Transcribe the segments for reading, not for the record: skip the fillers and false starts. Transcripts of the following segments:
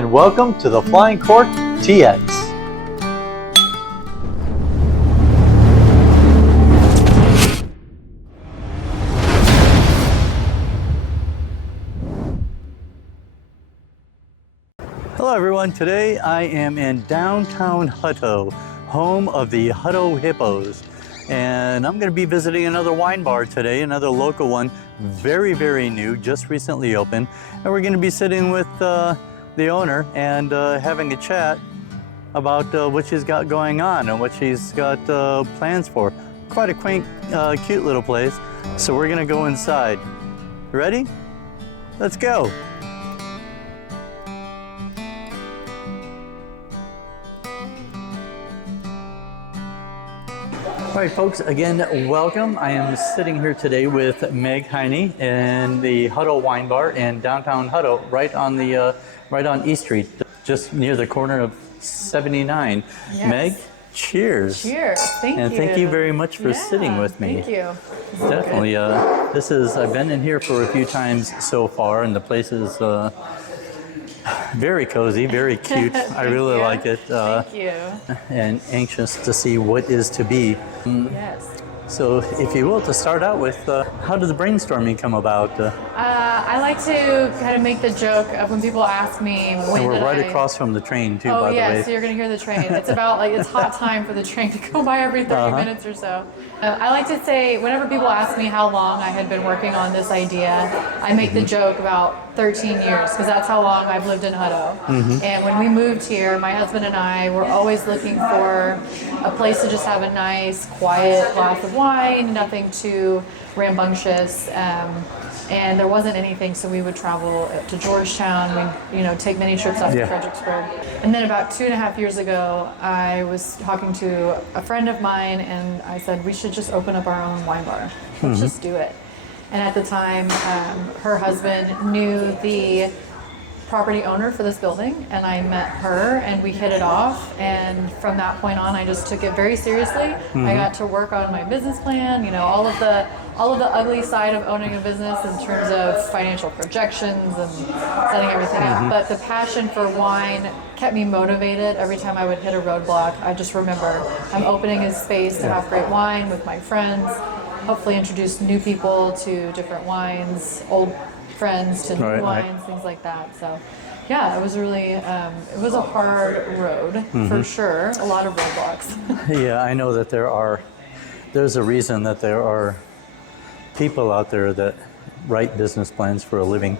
and welcome to the Flying Cork TX. Hello everyone, today I am in downtown Hutto, home of the Hutto Hippos. And I'm going to be visiting another wine bar today, another local one, very, very new, just recently opened. And we're going to be sitting with the owner and having a chat about what she's got going on and what she's got plans for. Quite a quaint, cute little place. So we're going to go inside. Ready? Let's go. All right, folks, again, welcome. I am sitting here today with Meg Hiney in the Hutto Wine Bar in downtown Hutto, right on East Street, just near the corner of 79. Yes. Meg, cheers. Cheers, thank you. And thank you very much for sitting with me. Thank you. Definitely. I've been in here for a few times so far, and the place is very cozy, very cute. I really like it. Thank you. And anxious to see what is to be. Yes. So, if you will, to start out with, how did the brainstorming come about? I like to kind of make the joke of when people ask me when. And we're right across from the train too, by the way. Oh yeah, so you're going to hear the train. It's about it's hot time for the train to go by every 30 minutes or so. I like to say, whenever people ask me how long I had been working on this idea, I make the joke about 13 years, because that's how long I've lived in Hutto. And when we moved here, my husband and I were always looking for a place to just have a nice, quiet glass of wine, nothing too rambunctious. And there wasn't anything, so we would travel to Georgetown. We'd take many trips out to Fredericksburg. And then about 2.5 years ago, I was talking to a friend of mine, and I said, we should just open up our own wine bar. Let's just do it. And at the time, her husband knew the property owner for this building, and I met her, and we hit it off. And from that point on, I just took it very seriously. I got to work on my business plan, all of the ugly side of owning a business in terms of financial projections and setting everything up. But the passion for wine kept me motivated every time I would hit a roadblock. I just remember I'm opening a space to have great wine with my friends, hopefully introduce new people to different wines, old friends to new wines, things like that. So yeah, it was really, it was a hard road for sure, a lot of roadblocks. Yeah, I know that there's a reason that there are people out there that write business plans for a living.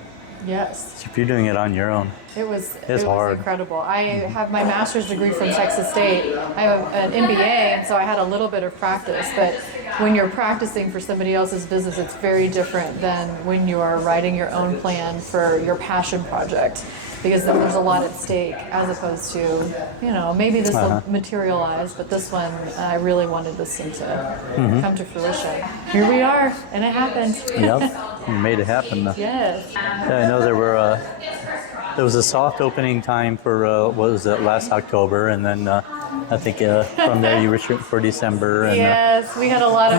Yes. If you're doing it on your own, it's hard. Incredible. I have my master's degree from Texas State. I have an MBA, and so I had a little bit of practice. But when you're practicing for somebody else's business, it's very different than when you are writing your own plan for your passion project, because there's a lot at stake, as opposed to, maybe this will materialize, but this one, I really wanted this thing to come to fruition. Here we are, and it happened. Yep, you made it happen. Yes. Yeah, I know there was a soft opening time for, what was it, last October, and then I think from there you were shooting for December. And, yes, we had a lot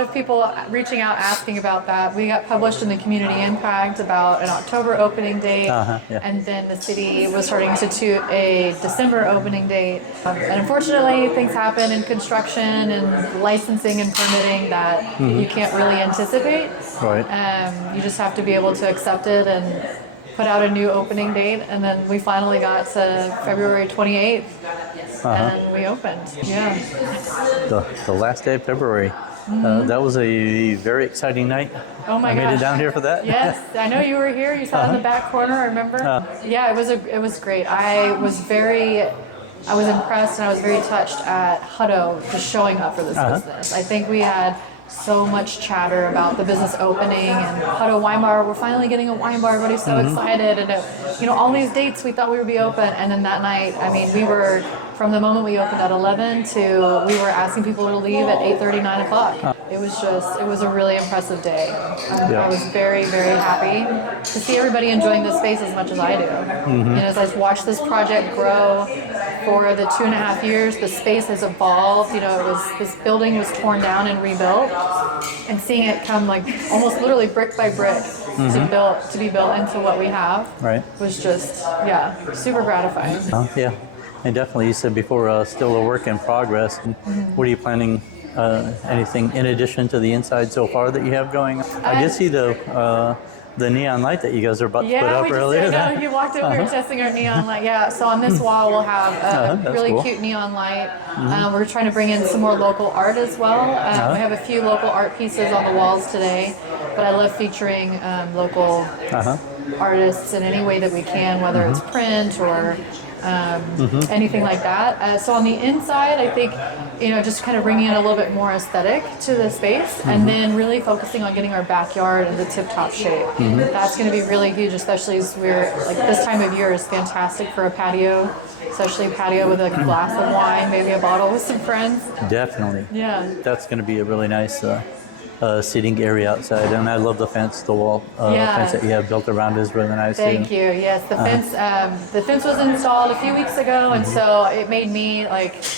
of people reaching out asking about that. We got published in the Community Impact about an October opening date, and then the city was starting to toot a December opening date. And unfortunately, things happen in construction and licensing and permitting that you can't really anticipate. Right. You just have to be able to accept it and put out a new opening date, and then we finally got to February 28th, and we opened. Yeah. The last day of February. That was a very exciting night. Oh my gosh. I made it down here for that. Yes, I know you were here. You sat in the back corner, I remember. Yeah, it was great. I was impressed, and I was very touched at Hutto just showing up for this business. I think we had so much chatter about the business opening and Hutto Wine Bar. We're finally getting a wine bar. Everybody's so excited, and all these dates we thought we would be open, and then that night, we were, from the moment we opened at 11 to we were asking people to leave at 8:30, 9 o'clock. It was a really impressive day. I was very, very happy to see everybody enjoying this space as much as I do. And as I've watched this project grow for the 2.5 years, the space has evolved. This building was torn down and rebuilt. and seeing it come like almost literally brick by brick to be built into what we have Right. was just super gratifying. Yeah, and definitely you said before, still a work in progress. What are you planning? Anything in addition to the inside so far that you have going? I did see the neon light that you guys are about to put up earlier. Yeah, you walked over, we were testing our neon light. Yeah, so on this wall we'll have a really cute neon light. We're trying to bring in some more local art as well. We have a few local art pieces on the walls today, but I love featuring local artists in any way that we can, whether it's print or anything like that. So on the inside, I think, just kind of bringing in a little bit more aesthetic to the space, and then really focusing on getting our backyard in the tip-top shape. That's going to be really huge, especially as we're, like, this time of year is fantastic for a patio, especially a patio with a glass of wine, maybe a bottle with some friends. Definitely. Yeah. That's going to be a really nice seating area outside, and I love the fence, the wall fence that you have built around is really nice. Thank you. Yes, the fence was installed a few weeks ago, and so it made me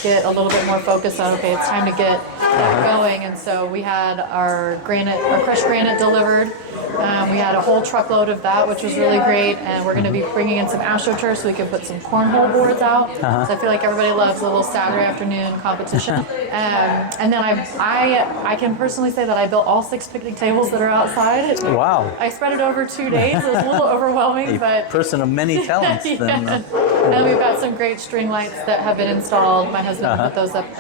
get a little bit more focused on, okay, it's time to get going. And so we had our crushed granite delivered. We had a whole truckload of that, which was really great, and we're going to be bringing in some AstroTurf so we can put some cornhole boards out. So I feel like everybody loves a little Saturday afternoon competition. And then I can personally say that I built all 6 picnic tables that are outside. Wow. I spread it over 2 days. It was a little overwhelming, but person of many talents. Then, and we've got some great string lights that have been installed. My husband put those up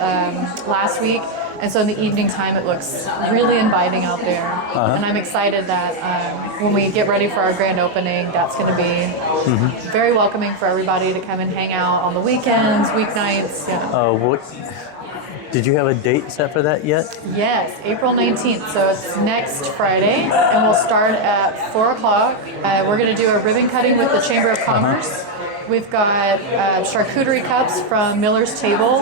last week. And so in the evening time, it looks really inviting out there. And I'm excited that when we get ready for our grand opening, that's going to be very welcoming for everybody to come and hang out on the weekends, weeknights. Did you have a date set for that yet? Yes, April 19th. So it's next Friday, and we'll start at 4 o'clock. We're going to do a ribbon cutting with the Chamber of Commerce. We've got charcuterie cups from Miller's Table.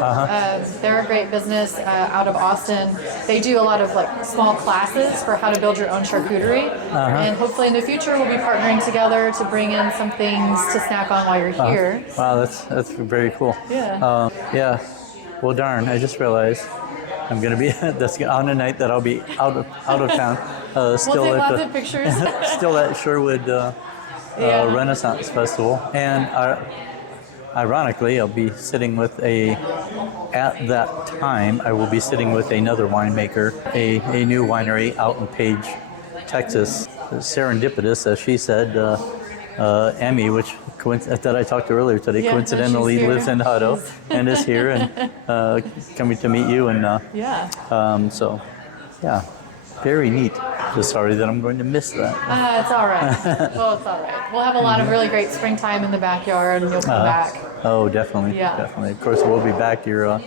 They're a great business out of Austin. They do a lot of small classes for how to build your own charcuterie. And hopefully in the future we'll be partnering together to bring in some things to snack on while you're here. Wow, that's very cool. Yeah. Well, darn, I just realized I'm going to be on a night that I'll be out of town. Still we'll take lots of pictures. Still at Sherwood Renaissance Festival, and ironically, I'll be sitting with at that time, I will be sitting with another winemaker, a new winery out in Page, Texas. Serendipitous, as she said, Emmy, that I talked to earlier today, coincidentally lives in Hutto and is here and coming to meet you. And very neat. Just sorry that I'm going to miss that. It's all right. Well, it's all right. We'll have a lot of really great springtime in the backyard, and you'll come back. Oh, definitely. Yeah. Definitely. Of course, we'll be back. You're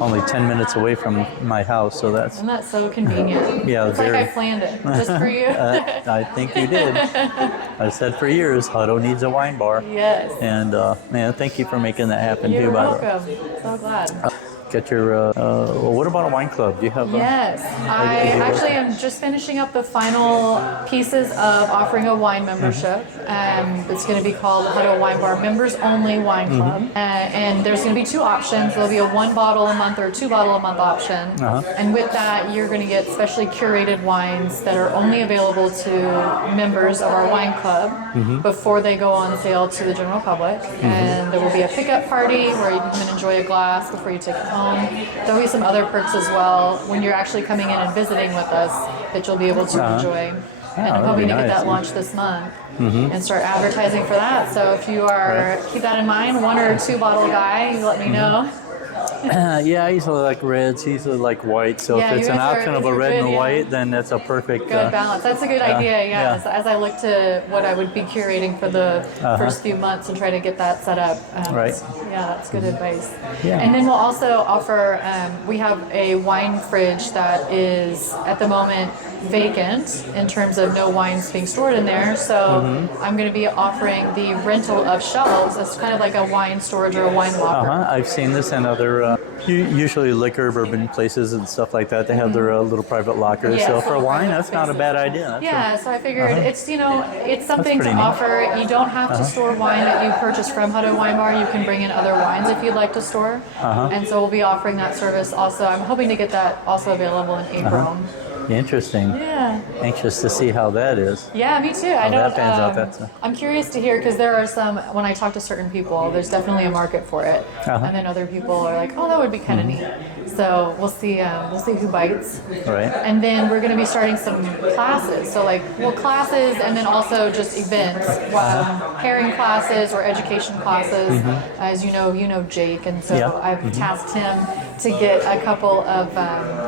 only 10 minutes away from my house, so that's... And that's so convenient. Yeah, it's like I planned it just for you. I think you did. I've said for years, Hutto needs a wine bar. Yes. And man, thank you for making that happen You're too. welcome. So glad. Get your, what about a wine club? Do you have Yes, I actually am just finishing up the final pieces of offering a wine membership. It's going to be called the Hutto Wine Bar Members Only Wine Club. And there's going to be 2 options. There'll be a 1 bottle a month or a 2 bottle a month option. And with that, you're going to get specially curated wines that are only available to members of our wine club before they go on sale to the general public. And there will be a pickup party where you can come and enjoy a glass before you take it home. There'll be some other perks as well when you're actually coming in and visiting with us that you'll be able to enjoy. And I'm hoping to get that launched this month and start advertising for that. So if you are, keep that in mind, 1 or 2 bottle guy, you let me know. Yeah, I usually like reds. He usually like white. So if it's an option of a red and a white, then that's a perfect good balance. That's a good idea. Yeah. As I look to what I would be curating for the first few months and try to get that set up. Yeah, that's good advice. Yeah. And then we'll also offer. We have a wine fridge that is at the moment vacant in terms of no wines being stored in there. So I'm going to be offering the rental of shelves as kind of like a wine storage or a wine locker. I've seen this in other Usually liquor, bourbon places and stuff like that, they have their little private lockers. Yeah, so so for wine, private that's not a spaces. bad idea. That's Yeah, so I figured it's it's something to pretty neat. offer. You don't have to store wine that you purchase from Hutto Wine Bar. You can bring in other wines if you'd like to store. And so we'll be offering that service also. I'm hoping to get that also available in April. Interesting. Yeah. Anxious to see how that is. Yeah, me too. I How know. that pans out, that's I'm curious to hear because there are some. When I talk to certain people, there's definitely a market for it, and then other people are like, "Oh, that would be kind of neat." So we'll see. We'll see who bites. Right. And then we're going to be starting some classes. So classes, and then also just events, pairing classes or education classes. As you know Jake, and so Yeah. I've tasked him to get a couple of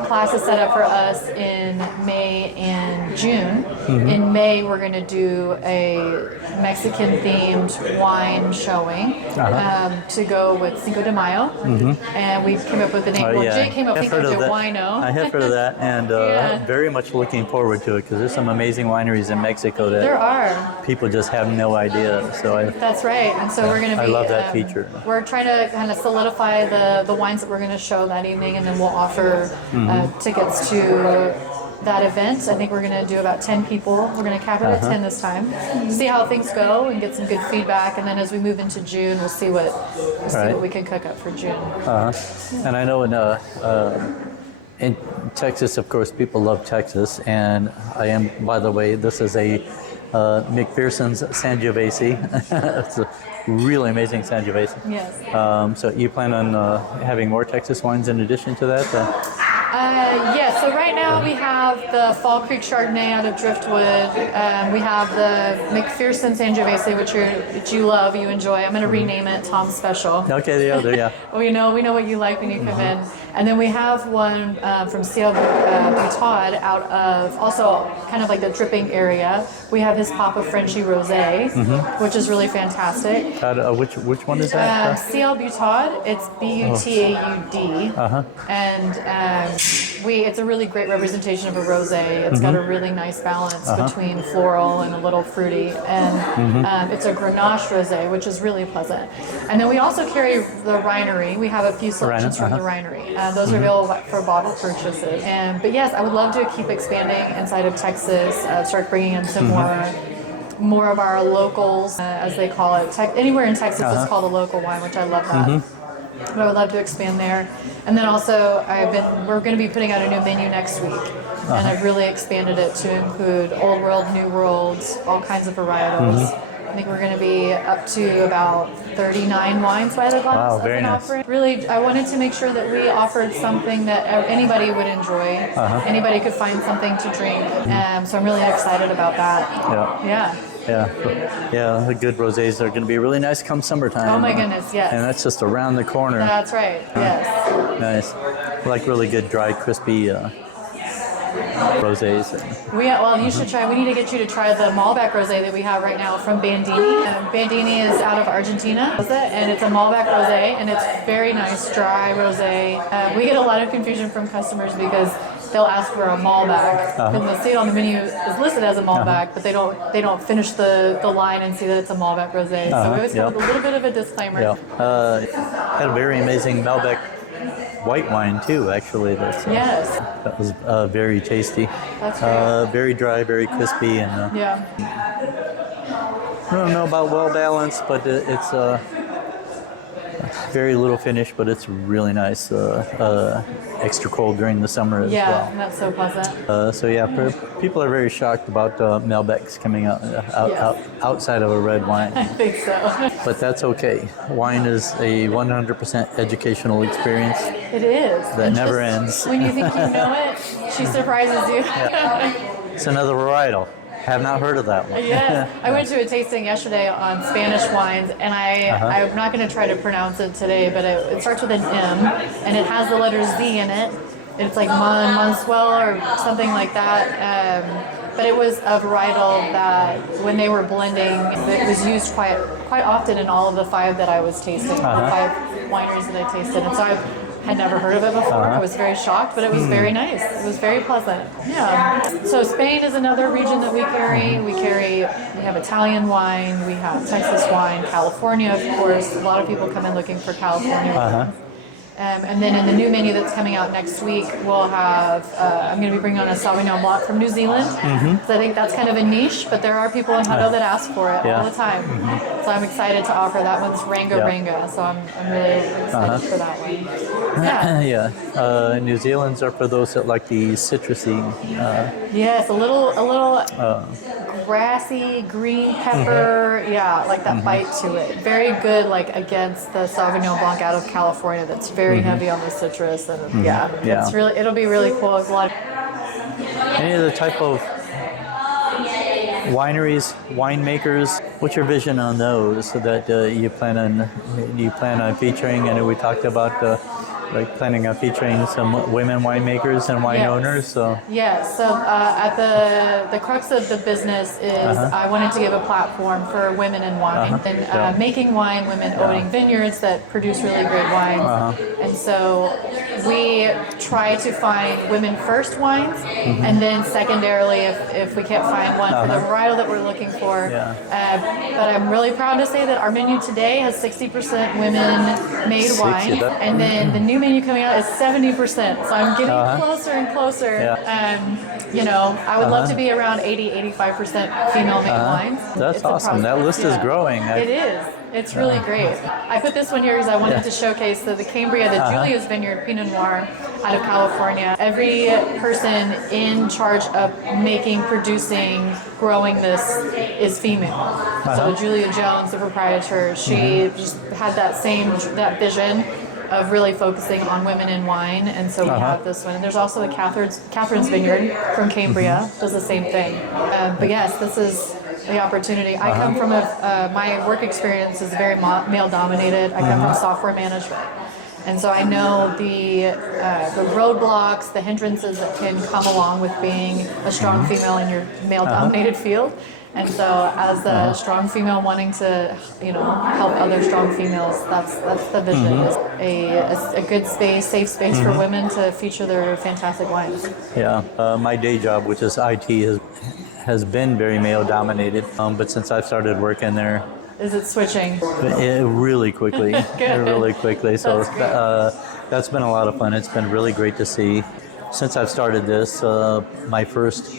classes set up for us in May and June. In May, we're going to do a Mexican-themed wine showing to go with Cinco de Mayo, and we came up with the name. Oh, Well, yeah. Jake came up with I've heard Cinco of de that. Wino. I have heard of that, and Yeah. very much looking forward to it because there's some amazing wineries in Mexico that There are. people just have no idea. So That's right, and so we're going to be. I love that feature. We're trying to kind of solidify the wines that we're going to show that evening, and then we'll offer tickets to that event. I think we're going to do about 10 people. We're going to cap it at 10 this time. See how things go and get some good feedback, and then as we move into June, we'll see what we can cook up for June. And I know in Texas, of course, people love Texas, and I am, by the way, this is a McPherson's Sangiovese. It's a really amazing Sangiovese. Yes. So you plan on having more Texas wines in addition to that? Yeah, so right now we have the Fall Creek Chardonnay out of Driftwood. We have the McPherson Sangiovese, which you love, you enjoy. I'm going to rename it Tom's Special. Okay, the other, yeah. We know what you like when you come in. And then we have one from C.L. Butod out of also kind of like the dripping area. We have his Papa Frenchy Rosé, which is really fantastic. Which one is that? C.L. Butod, it's B-U-T-A-U-D. And it's a really great representation of a rosé. It's got a really nice balance between floral and a little fruity. And it's a Grenache rosé, which is really pleasant. And then we also carry the Winery. We have a few selections from the Winery. Those are available for bottle purchases. But yes, I would love to keep expanding inside of Texas, start bringing in some more of our locals, as they call it. Anywhere in Texas is called a local wine, which I love that. But I would love to expand there. And then also, we're going to be putting out a new menu next week. And I've really expanded it to include Old World, New World, all kinds of varietals. I think we're going to be up to about 39 wines by the glass. Wow, very nice. Offering. Really, I wanted to make sure that we offered something that anybody would enjoy. Anybody could find something to drink. So I'm really excited about that. Yeah, the good rosés are going to be really nice come summertime. Oh my goodness, yes. And that's just around the corner. That's right, yes. Nice. I like really good, dry, crispy rosés. You should try. We need to get you to try the Malbec rosé that we have right now from Bandini. Bandini is out of Argentina, and it's a Malbec rosé, and it's very nice, dry rosé. We get a lot of confusion from customers because they'll ask for a Malbec, and they'll see it on the menu is listed as a Malbec, but they don't finish the line and see that it's a Malbec rosé. So we always come with a little bit of a disclaimer. Had a very amazing Malbec white wine too, actually. That was very tasty. That's right. Very dry, very crispy, and I don't know about well balanced, but it's very little finish, but it's really nice. Extra cold during the summer as well. Yeah, that's so pleasant. People are very shocked about Malbecs coming out outside of a red wine. I think so. But that's okay. Wine is a 100% educational experience. It is. That never ends. When you think you know it, she surprises you. It's another varietal. Have not heard of that one. Yeah, I went to a tasting yesterday on Spanish wines, and I'm not going to try to pronounce it today, but it starts with an M, and it has the letter Z in it. It's like Monsuel or something like that. But it was a varietal that, when they were blending, it was used quite often in all of the 5 that I was tasting, the 5 wineries that I tasted. And so I had never heard of it before. I was very shocked, but it was very nice. It was very pleasant. Yeah. So Spain is another region that we carry. We have Italian wine, we have Texas wine, California, of course. A lot of people come in looking for California wine. And then in the new menu that's coming out next week, we'll have, I'm going to be bringing on a Sauvignon Blanc from New Zealand. So I think that's kind of a niche, but there are people in Hutto that ask for it all the time. So I'm excited to offer that one's Ranga Ranga. So I'm really excited for that one. Yeah. New Zealand's are for those that like the citrusy. Yes, a little grassy, green pepper. Yeah, like that bite to it. Very good, like against the Sauvignon Blanc out of California. That's very heavy on the citrus, and it's really, it'll be really cool. There's a lot of Any other type of wineries, winemakers? What's your vision on those that you plan on featuring? I know we talked about like planning on featuring some women winemakers and wine owners. So at the crux of the business is I wanted to give a platform for women in wine and making wine, women owning vineyards that produce really great wines. And so we try to find women first wines, and then secondarily, if we can't find one for the varietal that we're looking for. But I'm really proud to say that our menu today has 60% women made wine, and then the new menu coming out is 70%. So I'm getting closer and closer. You know, I would love to be around 80-85% female made wines. That's awesome. That list is growing. It is. It's really great. I put this one here because I wanted to showcase the Cambria, the Julia's Vineyard Pinot Noir out of California. Every person in charge of making, producing, growing this is female. So Julia Jones, the proprietor, she just had that vision of really focusing on women in wine, and so we have this one. And there's also the Catherine's Vineyard from Cambria, does the same thing. But yes, this is the opportunity. I come from my work experience is very male-dominated. I come from software management. And so I know the roadblocks, the hindrances that can come along with being a strong female in your male-dominated field. And so, as a strong female wanting to, help other strong females, that's the vision. A good space, safe space for women to feature their fantastic wines. My day job, which is IT, has been very male-dominated. But since I've started working there, is it switching? Really quickly, really quickly. So that's been a lot of fun. It's been really great to see. Since I've started this, my first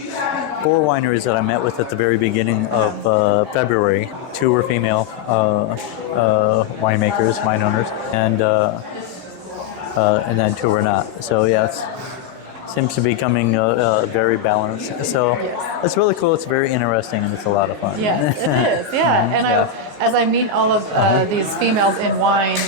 4 wineries that I met with at the very beginning of February, 2 were female winemakers, wine owners, and then 2 were not. So it seems to be becoming very balanced. So it's really cool. It's very interesting, and it's a lot of fun. Yes, it is. And as I meet all of these females in wine,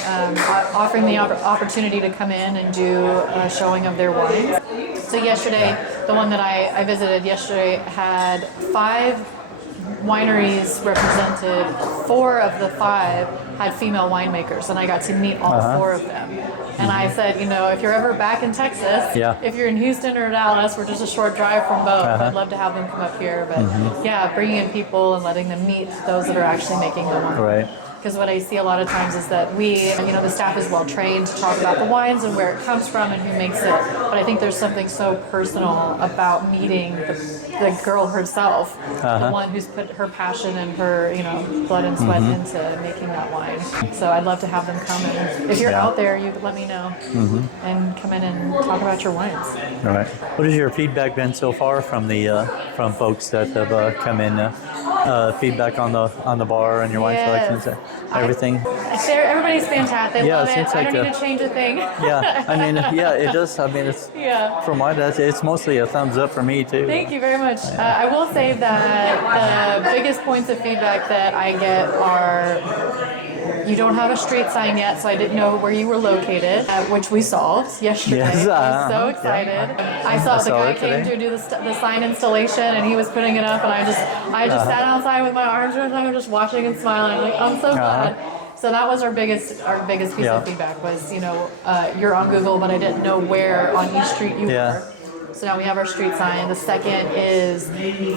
offering the opportunity to come in and do a showing of their wines. So yesterday, the one that I visited yesterday had 5 wineries represented. 4 of the 5 had female winemakers, and I got to meet all 4 of them. And I said, if you're ever back in Texas, if you're in Houston or Dallas, we're just a short drive from both. I'd love to have them come up here. But bringing in people and letting them meet those that are actually making the wine. Right. Because what I see a lot of times is that the staff is well trained to talk about the wines and where it comes from and who makes it. But I think there's something so personal about meeting the girl herself, the one who's put her passion and her, blood and sweat into making that wine. So I'd love to have them come in. If you're out there, you let me know and come in and talk about your wines. All right. What has your feedback been so far from from folks that have come in? Feedback on the bar and your wine selections, everything. Everybody's fantastic. They love it. I don't need to change a thing. It does. I mean, it's from my dad, it's mostly a thumbs up for me too. Thank you very much. I will say that the biggest points of feedback that I get are, you don't have a street sign yet, so I didn't know where you were located, which we solved yesterday. Yes, I was so excited. I saw the guy came to do the sign installation, and he was putting it up, and I just sat outside with my arms around him, just watching and smiling. I'm so glad. So that was our biggest piece of feedback was, you're on Google, but I didn't know where on each street you were. So now we have our street sign. The second is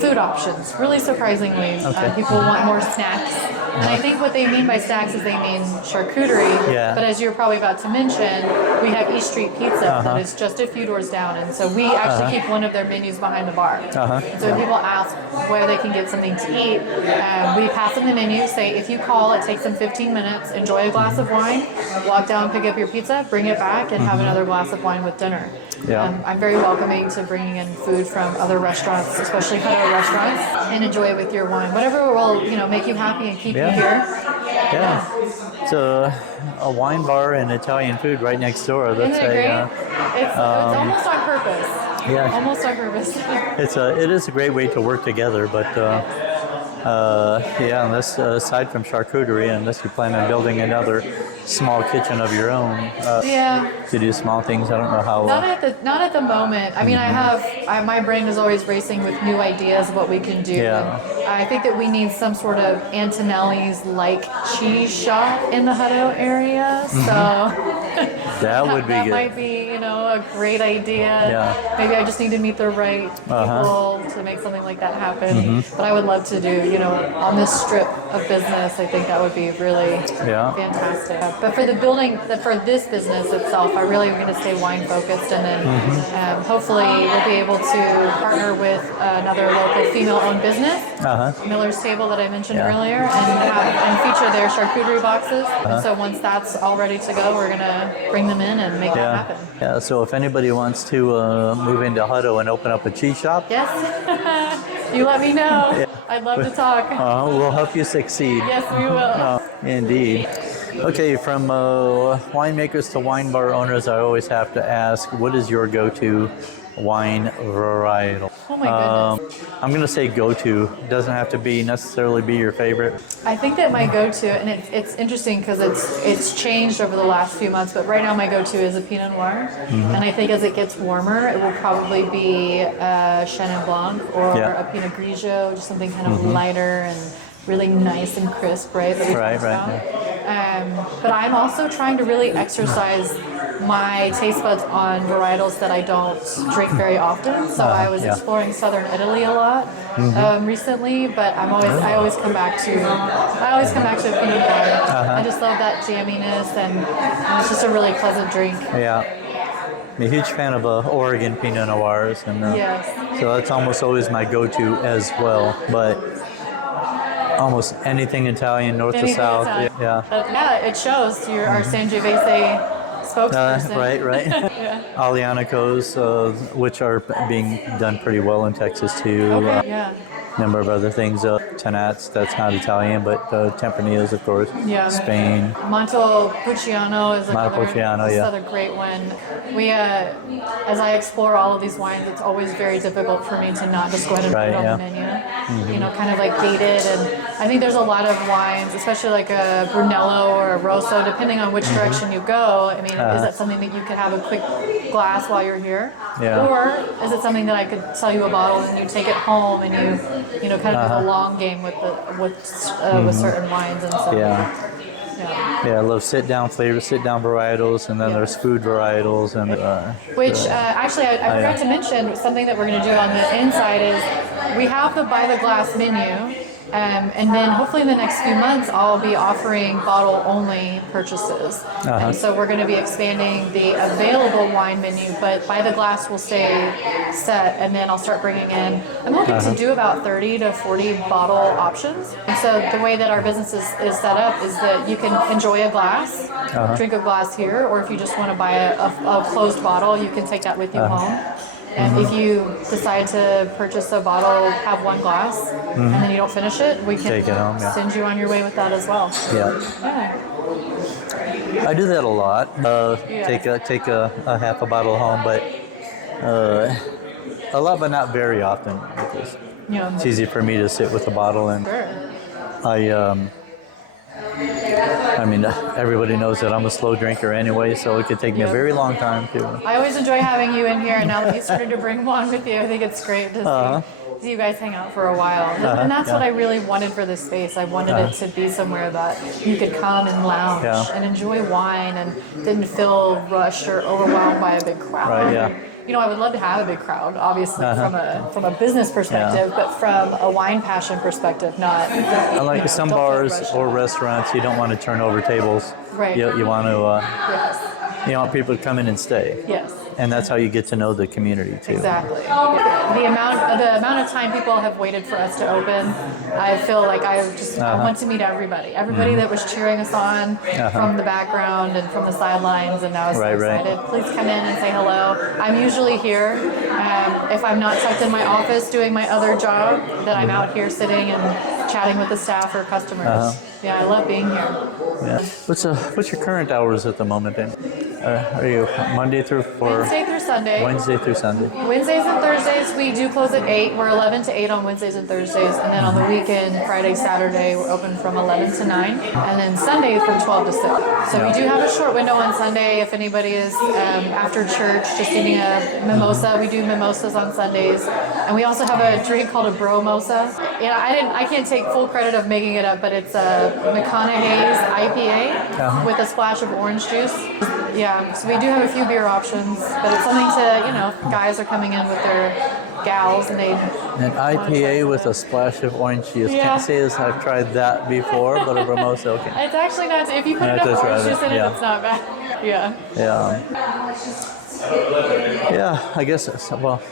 food options. Really surprisingly, people want more snacks. And I think what they mean by snacks is they mean charcuterie. Yeah. But as you're probably about to mention, we have East Street Pizza that is just a few doors down. And so we actually keep one of their menus behind the bar. And so when people ask where they can get something to eat, we pass them the menu, say if you call, it takes them 15 minutes, enjoy a glass of wine, walk down, pick up your pizza, bring it back, and have another glass of wine with dinner. I'm very welcoming to bringing in food from other restaurants, especially Hutto restaurants, and enjoy it with your wine. Whatever will make you happy and keep you here. It's a wine bar and Italian food right next door. Isn't it great? It's almost on purpose. Yeah, almost on purpose. It is a great way to work together, but unless aside from charcuterie, unless you plan on building another small kitchen of your own, to do small things, I don't know how. Not at the moment. I mean, my brain is always racing with new ideas of what we can do. Yeah. And I think that we need some sort of Antonelli's like cheese shop in the Hutto area. So that would be that good. might be a great idea. Yeah. Maybe I just need to meet the right people to make something like that happen. But I would love to do on this strip of business. I think that would be really fantastic. But for for this business itself, I really am going to stay wine focused, and then hopefully we'll be able to partner with another local female-owned business, Miller's Table that I mentioned earlier, and feature their charcuterie boxes. And so once that's all ready to go, we're going to bring them in and make that happen. Yeah. So if anybody wants to move into Hutto and open up a cheese shop, yes, you let me know. Yeah. I'd love to talk. We'll help you succeed. Yes, we will. Indeed. Okay, from winemakers to wine bar owners, I always have to ask, what is your go-to wine varietal? Oh my goodness. I'm going to say go-to. It doesn't have to necessarily be your favorite. I think that my go-to, and it's interesting because it's changed over the last few months, but right now my go-to is a Pinot Noir. And I think as it gets warmer, it will probably be a Chenin Blanc or a Pinot Grigio, just something kind of lighter and really nice and crisp, right? That we talked about. But I'm also trying to really exercise my taste buds on varietals that I don't drink very often. So I was exploring southern Italy a lot recently, but I always come back to a Pinot Noir. I just love that jamminess, and it's just a really pleasant drink. Yeah. I'm a huge fan of Oregon Pinot Noirs, and so that's almost always my go-to as well. But almost anything Italian, north to south. It shows. You're our Sangiovese spokesperson. Right. Alianicos, which are being done pretty well in Texas too. Number of other things. Tenats, that's not Italian, but Tempranillos, of course. Spain. Montepulciano is another great one. We, as I explore all of these wines, it's always very difficult for me to not just go ahead and put it on the menu. Kind of like dated, and I think there's a lot of wines, especially like a Brunello or a Rosso, depending on which direction you go. I mean, is that something that you could have a quick glass while you're here? Or is it something that I could sell you a bottle and you take it home and you kind of do a long game with certain wines and so I love sit-down flavors, sit-down varietals, and then there's food varietals, and actually I forgot to mention something that we're going to do on the inside is we have the by the glass menu. And then hopefully in the next few months, I'll be offering bottle-only purchases. And so we're going to be expanding the available wine menu, but by the glass will stay set, and then I'll start bringing in, I'm hoping to do about 30 to 40 bottle options. And so the way that our business is set up is that you can enjoy a glass, drink a glass here, or if you just want to buy a closed bottle, you can take that with you home. And if you decide to purchase a bottle, have one glass, and then you don't finish it, we can take it home, send you on your way with that as well. I do that a lot. Take a half a bottle home, but a lot, but not very often. Because it's easy for me to sit with a bottle, and I mean, everybody knows that I'm a slow drinker anyway, so it could take me a very long time to. I always enjoy having you in here, and now that you started to bring one with you, I think it's great to see you guys hang out for a while. And that's what I really wanted for this space. I wanted it to be somewhere that you could come and lounge and enjoy wine and didn't feel rushed or overwhelmed by a big crowd. I would love to have a big crowd, obviously from a business perspective, but from a wine passion perspective, not. Unlike some bars or restaurants, you don't want to turn over tables. Right. You want to. Yes. You want people to come in and stay. Yes. And that's how you get to know the community too. Exactly. The amount of time people have waited for us to open, I feel like I want to meet everybody. Everybody that was cheering us on from the background and from the sidelines, and I was so excited. Please come in and say hello. I'm usually here. If I'm not tucked in my office doing my other job, then I'm out here sitting and chatting with the staff or customers. Yeah, I love being here. Yeah. What's your current hours at the moment then? Are you Monday through Wednesday through Sunday. Wednesday through Sunday. Wednesdays and Thursdays we do close at 8. We're 11 to 8 on Wednesdays and Thursdays, and then on the weekend, Friday, Saturday, we're open from 11 to 9, and then Sunday from 12 to 6. So we do have a short window on Sunday if anybody is after church just needing a mimosa. We do mimosas on Sundays, and we also have a drink called a bromosa. Yeah, I can't take full credit of making it up, but it's a McConaughey's IPA with a splash of orange juice. Yeah, so we do have a few beer options, but it's something to, guys are coming in with their gals and they... An IPA with a splash of orange juice. Yeah. Can't say as I've tried that before, but a Ramosa, okay. It's actually not, if you put enough orange juice in it, it's not bad. Yeah. Yeah, I guess,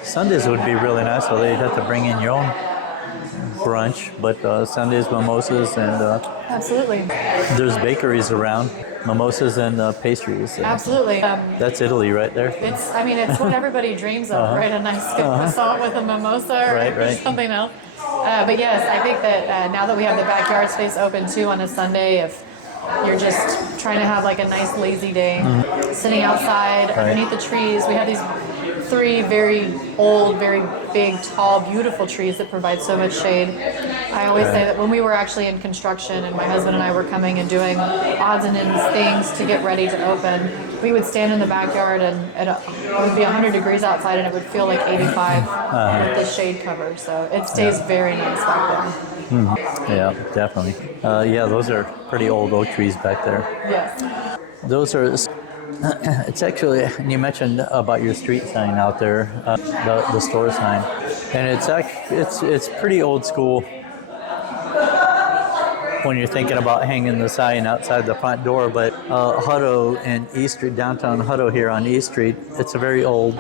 Sundays would be really nice, so they'd have to bring in your own brunch, but Sundays, mimosas, and Absolutely. there's bakeries around. Mimosas and pastries. Absolutely. That's Italy right there. It's what everybody dreams of, right? A nice good croissant with a mimosa or something else. But yes, I think that now that we have the backyard space open too on a Sunday, if you're just trying to have like a nice lazy day, sitting outside underneath the trees, we have these 3 very old, very big, tall, beautiful trees that provide so much shade. I always say that when we were actually in construction and my husband and I were coming and doing odds and ends things to get ready to open, we would stand in the backyard and it would be 100 degrees outside and it would feel like 85 with the shade cover. So it stays very nice back there. Yeah, definitely. Those are pretty old oak trees back there. Yes. Those are... It's actually, you mentioned about your street sign out there, the store sign, and it's pretty old school when you're thinking about hanging the sign outside the front door. But Hutto and East Street, downtown Hutto here on East Street, it's a very old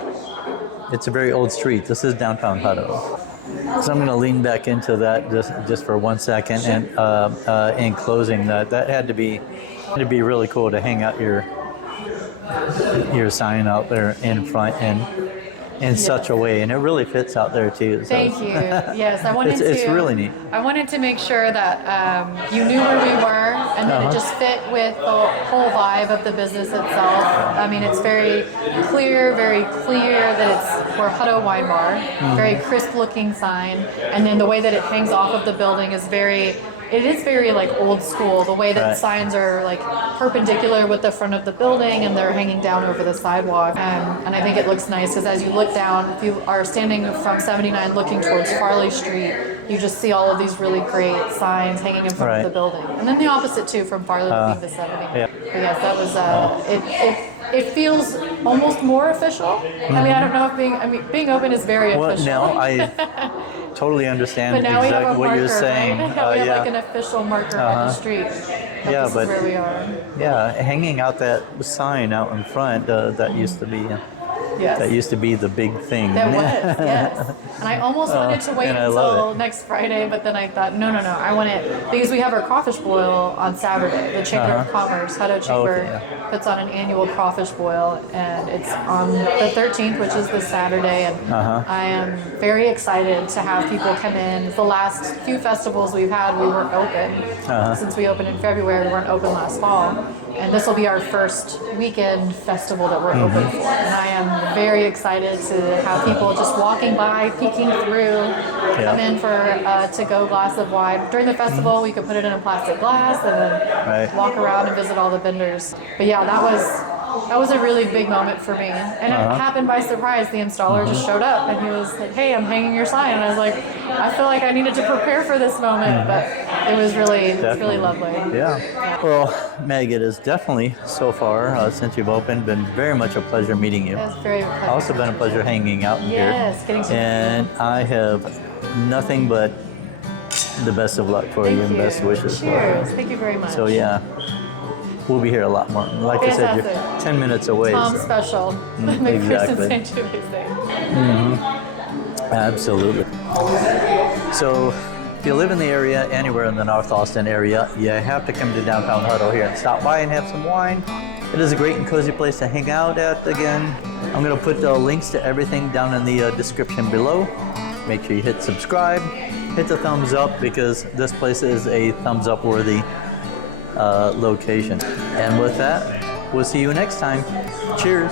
street. This is downtown Hutto. So I'm going to lean back into that just for 1 second, and in closing, that had to be really cool to hang out your sign out there in front and in such a way, and it really fits out there too. So. Thank you. Yes, I wanted it's really neat. I wanted to make sure that you knew where we were, and that it just fit with the whole vibe of the business itself. I mean, it's very clear that we're Hutto Wine Bar, very crisp looking sign, and then the way that it hangs off of the building is very like old school, the way that signs are like perpendicular with the front of the building and they're hanging down over the sidewalk. And I think it looks nice because as you look down, if you are standing from 79 looking towards Farley Street, you just see all of these really great signs hanging in front of the building. And then the opposite too, from Farley looking to 70. Yeah. But yes, that was, it feels almost more official. I mean, I don't know if being open is very official. Well, no, I totally understand but now exactly we have a what marker, you're saying. Right? Now we have like an official marker on the street. This is where we are. Yeah, hanging out that sign out in front, that used to be. That used to be the big thing. That was, yes. And I almost wanted to wait until next Friday, but then I thought, no, I want it, because we have our crawfish boil on Saturday. The Chamber of Commerce, Hutto Chamber, puts on an annual crawfish boil, and it's on the 13th, which is this Saturday, and I am very excited to have people come in. The last few festivals we've had, we weren't open. Since we opened in February, we weren't open last fall. And this will be our first weekend festival that we're open for. And I am very excited to have people just walking by, peeking through, come in for a to-go glass of wine. During the festival, we could put it in a plastic glass and then walk around and visit all the vendors. But yeah, that that was a really big moment for me. And it happened by surprise. The installer just showed up and he was like, "Hey, I'm hanging your sign." And I was like, I feel like I needed to prepare for this moment, but it was really lovely. Yeah. Well, Meg, it has definitely so far since you've opened been very much a pleasure meeting you. It was very pleasant. Also been a pleasure hanging out in here. Yes, getting to And I have nothing but the best of luck for you and best wishes. Cheers. Thank you very much. So yeah, we'll be here a lot more. Like I said, you're 10 minutes away. Tom's so. special. Exactly. St. Julius Day. Absolutely. So if you live in the area, anywhere in the North Austin area, you have to come to downtown Hutto here and stop by and have some wine. It is a great and cozy place to hang out at. Again, I'm going to put the links to everything down in the description below. Make sure you hit subscribe, hit the thumbs up, because this place is a thumbs up worthy location. And with that, we'll see you next time. Cheers.